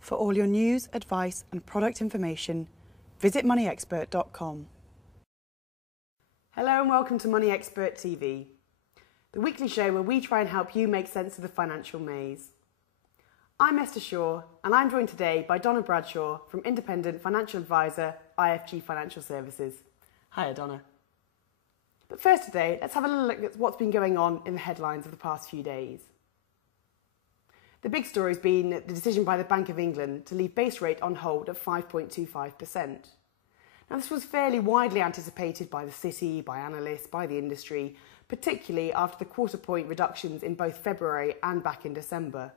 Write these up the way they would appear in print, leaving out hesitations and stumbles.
For all your news, advice and product information, visit MoneyExpert.com. Hello and welcome to MoneyExpert TV, the weekly show where we try and help you make sense of the financial maze. I'm Esther Shaw and I'm joined today by Donna Bradshaw from independent financial advisor IFG Financial Services. Hiya Donna. But first today, let's have a little look at what's been going on in the headlines of the past few days. The big story has been the decision by the Bank of England to leave base rate on hold at 5.25%. Now this was fairly widely anticipated by the city, by analysts, by the industry, particularly after the quarter point reductions in both February and back in December.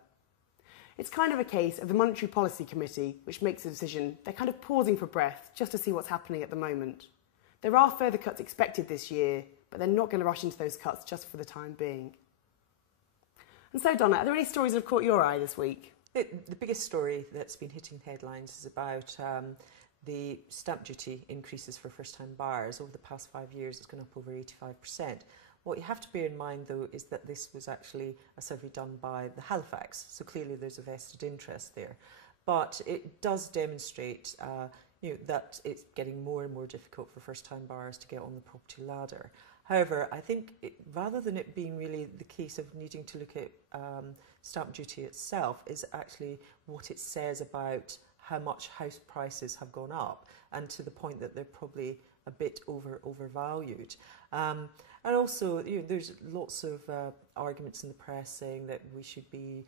It's kind of a case of the Monetary Policy Committee, which makes a decision. They're kind of pausing for breath just to see what's happening at the moment. There are further cuts expected this year, but they're not going to rush into those cuts just for the time being. And so, Donna, are there any stories that have caught your eye this week? The biggest story that's been hitting headlines is about the stamp duty increases for first-time buyers. Over the past 5 years, it's gone up over 85%. What you have to bear in mind, though, is that this was actually a survey done by the Halifax, so clearly there's a vested interest there. But it does demonstrate that it's getting more and more difficult for first-time buyers to get on the property ladder. However, I think rather than it being really the case of needing to look at stamp duty itself, is actually what it says about how much house prices have gone up, and to the point that they're probably a bit overvalued. And also, there's lots of arguments in the press saying that we should be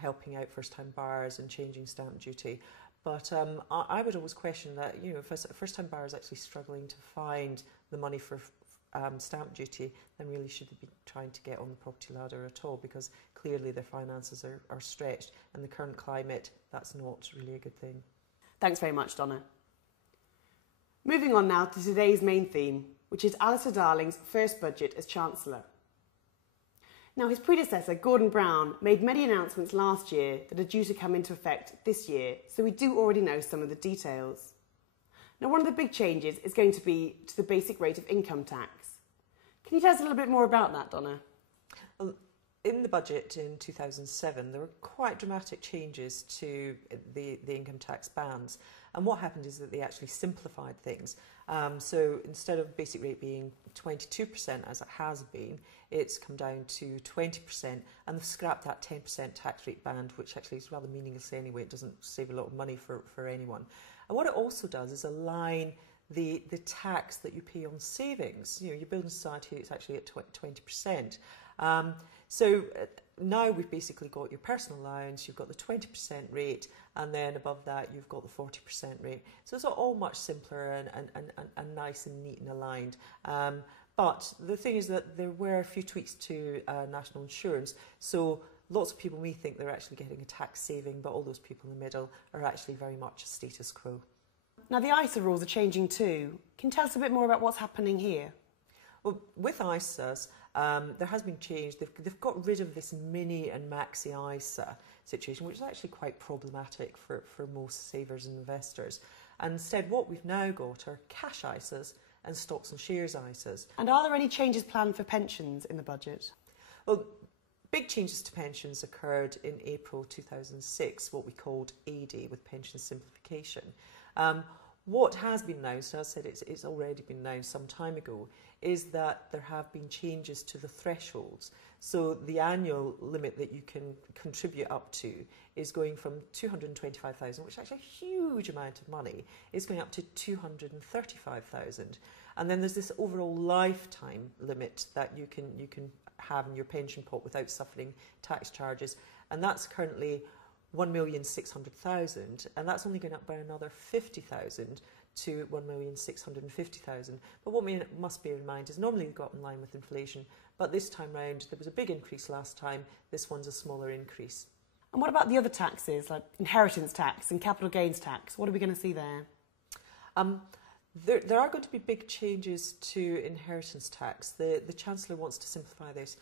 helping out first-time buyers and changing stamp duty. But I would always question that, if a first-time buyer is actually struggling to find the money for stamp duty, then really should they be trying to get on the property ladder at all, because clearly their finances are stretched. In the current climate, that's not really a good thing. Thanks very much, Donna. Moving on now to today's main theme, which is Alistair Darling's first budget as Chancellor. Now, his predecessor, Gordon Brown, made many announcements last year that are due to come into effect this year, so we do already know some of the details. Now, one of the big changes is going to be to the basic rate of income tax. Can you tell us a little bit more about that, Donna? Well, in the budget in 2007, there were quite dramatic changes to the income tax bands. And what happened is that they actually simplified things. So instead of basic rate being 22% as it has been, it's come down to 20%, and they've scrapped that 10% tax rate band, which actually is rather meaningless anyway. It doesn't save a lot of money for anyone. And what it also does is align the tax that you pay on savings. Your building society is actually at 20%. So now we've basically got your personal allowance, you've got the 20% rate, and then above that you've got the 40% rate. So it's all much simpler and nice and neat and aligned. But the thing is that there were a few tweaks to national insurance. So lots of people may think they're actually getting a tax saving, but all those people in the middle are actually very much a status quo. Now, the ISA rules are changing too. Can you tell us a bit more about what's happening here? Well, with ISAs, there has been change. They've got rid of this mini and maxi ISA situation, which is actually quite problematic for most savers and investors. And instead, what we've now got are cash ISAs and stocks and shares ISAs. And are there any changes planned for pensions in the budget? Well, big changes to pensions occurred in April 2006, what we called AD, with pension simplification. What has been announced, as I said, it's already been announced some time ago, is that there have been changes to the thresholds. So the annual limit that you can contribute up to is going from 225,000, which is actually a huge amount of money, is going up to 235,000. And then there's this overall lifetime limit that you can have in your pension pot without suffering tax charges, and that's currently 1,600,000, and that's only going up by another 50,000 to 1,650,000. But what we must bear in mind is normally they got in line with inflation, but this time round there was a big increase last time. This one's a smaller increase. And what about the other taxes, like inheritance tax and capital gains tax? What are we going to see there? There are going to be big changes to inheritance tax. The Chancellor wants to simplify this.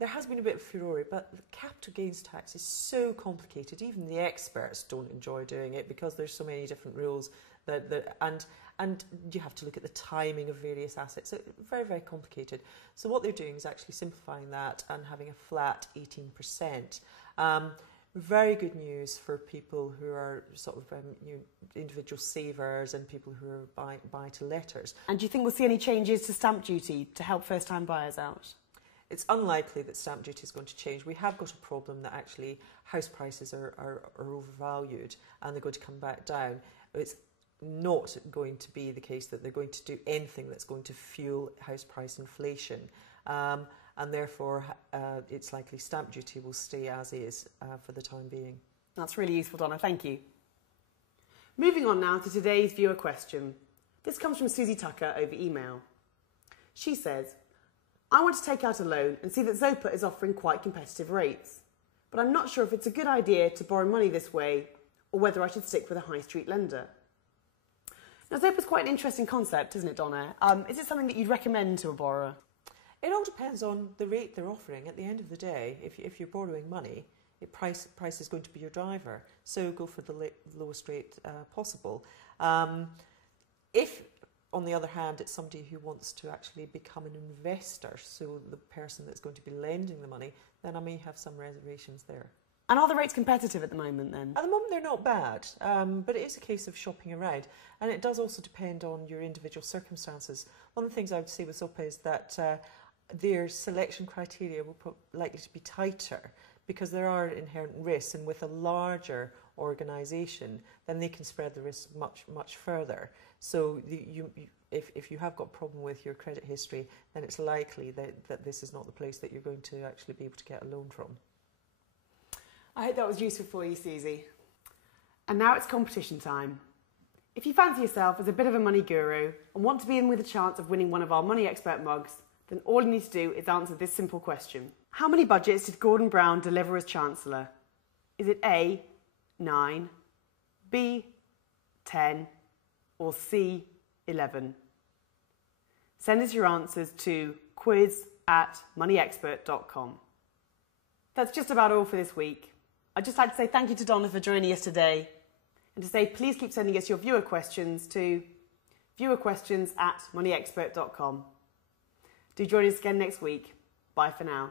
There has been a bit of furore, but the capital gains tax is so complicated. Even the experts don't enjoy doing it because there's so many different rules and you have to look at the timing of various assets. So very, very complicated. So what they're doing is actually simplifying that and having a flat 18%. Very good news for people who are sort of individual savers and people who are buy-to-letters. And do you think we'll see any changes to stamp duty to help first-time buyers out? It's unlikely that stamp duty is going to change. We have got a problem that actually house prices are overvalued and they're going to come back down. It's not going to be the case that they're going to do anything that's going to fuel house price inflation. And therefore, it's likely stamp duty will stay as is for the time being. That's really useful, Donna. Thank you. Moving on now to today's viewer question. This comes from Susie Tucker over email. She says, I want to take out a loan and see that Zopa is offering quite competitive rates, but I'm not sure if it's a good idea to borrow money this way or whether I should stick with a high street lender. Now, Zopa is quite an interesting concept, isn't it, Donna? Is it something that you'd recommend to a borrower? It all depends on the rate they're offering. At the end of the day, if you're borrowing money, price is going to be your driver. So go for the lowest rate possible. If, on the other hand, it's somebody who wants to actually become an investor, so the person that's going to be lending the money, then I may have some reservations there. And are the rates competitive at the moment then? At the moment they're not bad, but it is a case of shopping around. And it does also depend on your individual circumstances. One of the things I would say with Zopa is that their selection criteria will likely to be tighter because there are inherent risks, and with a larger organisation then they can spread the risk much further. So if you have got a problem with your credit history, then it's likely that this is not the place that you're going to actually be able to get a loan from. I hope that was useful for you, Susie. And now it's competition time. If you fancy yourself as a bit of a money guru and want to be in with a chance of winning one of our Money Expert mugs, then all you need to do is answer this simple question. How many budgets did Gordon Brown deliver as Chancellor? Is it A, 9, B, 10, or C, 11? Send us your answers to quiz@moneyexpert.com. That's just about all for this week. I'd just like to say thank you to Donna for joining us today, and to say please keep sending us your viewer questions to viewerquestions@moneyexpert.com. Do join us again next week. Bye for now.